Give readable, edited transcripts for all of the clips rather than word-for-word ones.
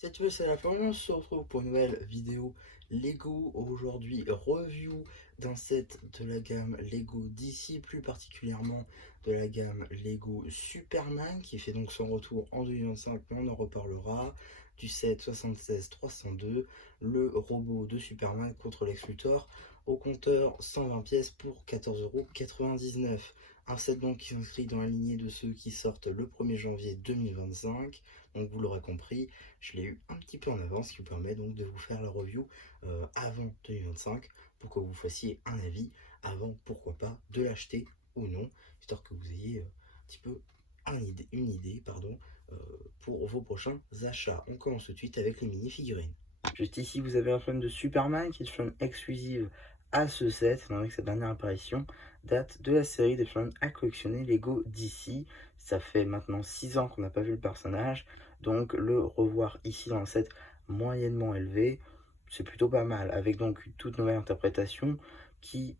Cette fois c'est la fin, on se retrouve pour une nouvelle vidéo Lego. Aujourd'hui, review d'un set de la gamme Lego DC, plus particulièrement de la gamme Lego Superman, qui fait donc son retour en 2025, mais on en reparlera. Du set 76-302, le robot de Superman contre Lex Luthor, au compteur 120 pièces pour 14,99 €. Un set donc qui s'inscrit dans la lignée de ceux qui sortent le 1er janvier 2025. Donc vous l'aurez compris, je l'ai eu un petit peu en avance, ce qui vous permet donc de vous faire la review avant 2025 pour que vous fassiez un avis avant, pourquoi pas, de l'acheter ou non, histoire que vous ayez un petit peu une idée euh, pour vos prochains achats. On commence tout de suite avec les mini-figurines. Juste ici, vous avez un fan de Superman qui est une fan exclusive à ce set, étant donné que sa dernière apparition date de la série des fans à collectionner Lego DC. Ça fait maintenant 6 ans qu'on n'a pas vu le personnage, donc le revoir ici dans un set moyennement élevé, c'est plutôt pas mal, avec donc une toute nouvelle interprétation qui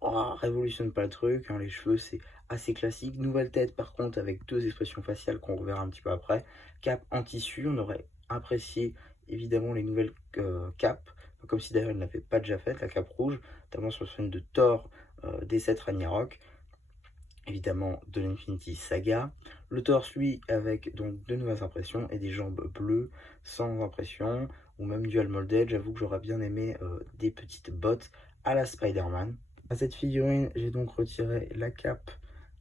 révolutionne pas le truc, hein. Les cheveux c'est assez classique, nouvelle tête par contre avec deux expressions faciales qu'on reverra un petit peu après, cap en tissu, on aurait apprécié évidemment les nouvelles capes, comme si d'ailleurs il n'avait pas déjà fait, la cape rouge, notamment sur le film de Thor des 7 Ragnarok, évidemment de l'Infinity Saga. Le torse, lui, avec donc de nouvelles impressions et des jambes bleues sans impression, ou même dual molded. J'avoue que j'aurais bien aimé des petites bottes à la Spider-Man. À cette figurine, j'ai donc retiré la cape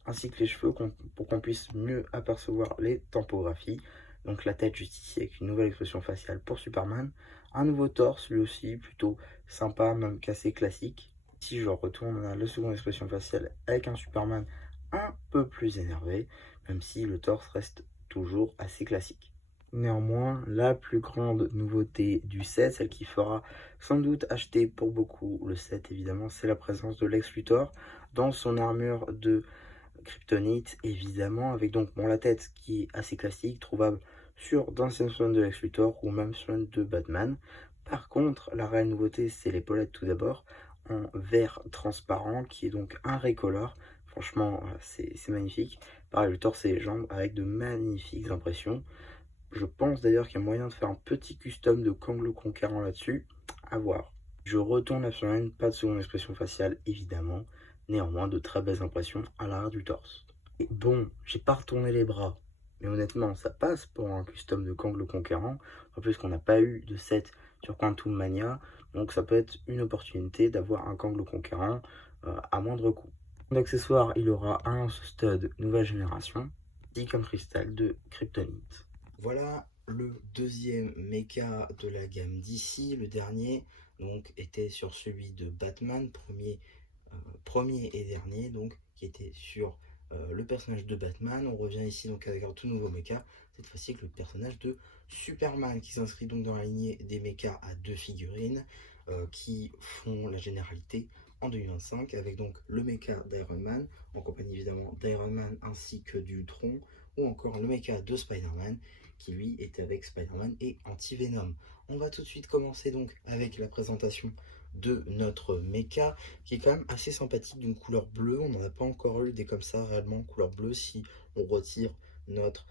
ainsi que les cheveux pour qu'on puisse mieux apercevoir les tempographies. Donc la tête juste ici avec une nouvelle expression faciale pour Superman. Un nouveau torse, lui aussi, plutôt sympa, même qu'assez classique. Si je retourne, on a la seconde expression faciale avec un Superman un peu plus énervé, même si le torse reste toujours assez classique. Néanmoins, la plus grande nouveauté du set, celle qui fera sans doute acheter pour beaucoup le set évidemment, c'est la présence de Lex Luthor dans son armure de Kryptonite évidemment, avec donc la tête qui est assez classique, trouvable sur d'anciennes fans de Lex Luthor ou même sur de Batman. Par contre, la réelle nouveauté, c'est l'épaulette tout d'abord, en vert transparent, qui est donc un recolor. Franchement, c'est magnifique. Pareil, le torse et les jambes avec de magnifiques impressions. Je pense d'ailleurs qu'il y a moyen de faire un petit custom de Kang le Conquérant là-dessus. À voir. Je retourne la semaine, pas de seconde expression faciale évidemment. Néanmoins, de très belles impressions à l'arrière du torse. Et bon, j'ai pas retourné les bras. Mais honnêtement, ça passe pour un custom de Kang le Conquérant. En plus qu'on n'a pas eu de set sur Quantum Mania. Donc ça peut être une opportunité d'avoir un Kang le Conquérant à moindre coût. D'accessoires, il aura un stud nouvelle génération, ainsi qu'un cristal de Kryptonite. Voilà le deuxième mecha de la gamme DC. Le dernier donc était sur celui de Batman, premier et dernier, donc qui était sur le personnage de Batman. On revient ici donc avec un tout nouveau mecha, cette fois-ci avec le personnage de Superman, qui s'inscrit donc dans la lignée des mechas à deux figurines qui font la généralité en 2025, avec donc le mecha d'Iron Man, en compagnie évidemment d'Iron Man ainsi que d'Ultron, ou encore le mecha de Spider-Man, qui lui est avec Spider-Man et Anti-Venom. On va tout de suite commencer donc avec la présentation de notre mecha, qui est quand même assez sympathique, d'une couleur bleue. On n'en a pas encore eu des comme ça réellement couleur bleue si on retire notre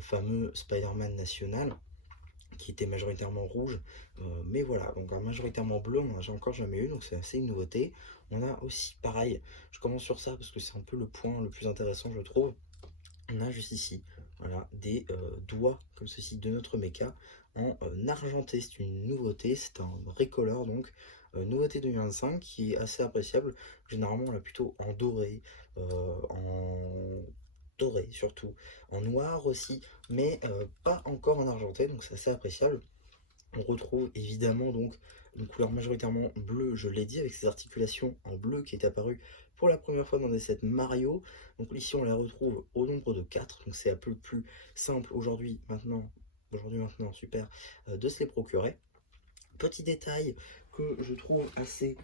fameux Spider-Man national qui était majoritairement rouge, mais voilà, donc majoritairement bleu, on n'en a encore jamais eu, donc c'est assez une nouveauté. On a aussi, pareil, je commence sur ça parce que c'est un peu le point le plus intéressant, je trouve. On a juste ici, voilà, des doigts comme ceci de notre mecha en argenté. C'est une nouveauté, c'est un recolor, donc nouveauté 2025 qui est assez appréciable. Généralement, on l'a plutôt en doré, en doré surtout, en noir aussi, mais pas encore en argenté, donc c'est assez appréciable. On retrouve évidemment donc une couleur majoritairement bleue, je l'ai dit, avec ses articulations en bleu qui est apparue pour la première fois dans des sets Mario. Donc ici on la retrouve au nombre de 4, donc c'est un peu plus simple aujourd'hui maintenant, super, de se les procurer. Petit détail que je trouve assez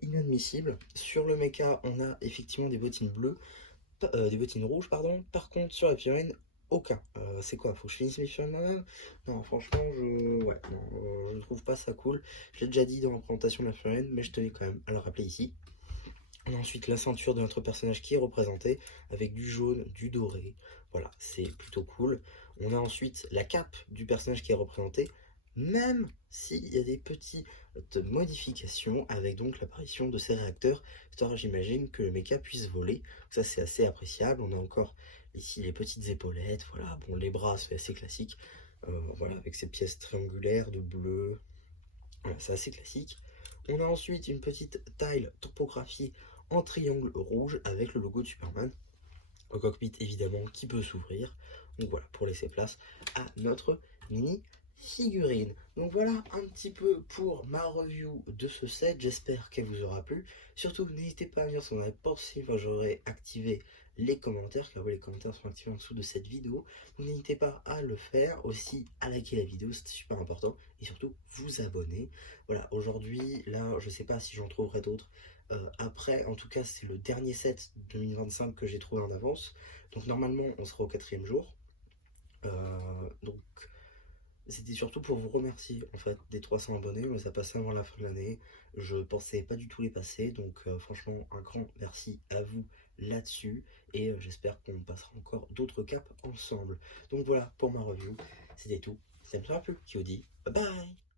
inadmissible, sur le mecha on a effectivement des bottines bleues, des bottines rouges, pardon. Par contre, sur la figurine, aucun. C'est quoi? Faut que je finisse mes figurines moi-même? Non, franchement, ouais, non, je trouve pas ça cool. Je l'ai déjà dit dans la présentation de la figurine, mais je tenais quand même à le rappeler ici. On a ensuite la ceinture de notre personnage qui est représentée avec du jaune, du doré. Voilà, c'est plutôt cool. On a ensuite la cape du personnage qui est représenté, même s'il y a des petites modifications avec donc l'apparition de ces réacteurs, histoire j'imagine que le mecha puisse voler. Ça c'est assez appréciable. On a encore ici les petites épaulettes, voilà, bon les bras c'est assez classique. Voilà, avec ces pièces triangulaires de bleu, voilà, c'est assez classique. On a ensuite une petite tile topographie en triangle rouge avec le logo de Superman. Le cockpit évidemment qui peut s'ouvrir. Donc voilà, pour laisser place à notre mini figurine. Donc voilà un petit peu pour ma review de ce set. J'espère qu'elle vous aura plu. Surtout, n'hésitez pas à me dire ce que vous en avez pensé. Moi, j'aurais activé les commentaires, car oui, les commentaires sont activés en dessous de cette vidéo. Donc n'hésitez pas à le faire, aussi à liker la vidéo, c'est super important. Et surtout, vous abonner. Voilà, aujourd'hui, là, je sais pas si j'en trouverai d'autres. Après, en tout cas, c'est le dernier set 2025 que j'ai trouvé en avance. Donc normalement, on sera au 4e jour. Donc c'était surtout pour vous remercier en fait des 300 abonnés. On les a passés avant la fin de l'année. Je pensais pas du tout les passer. Donc franchement, un grand merci à vous là-dessus. Et j'espère qu'on passera encore d'autres caps ensemble. Donc voilà pour ma review. C'était tout. Ça me sera plus. Qui vous dit bye bye.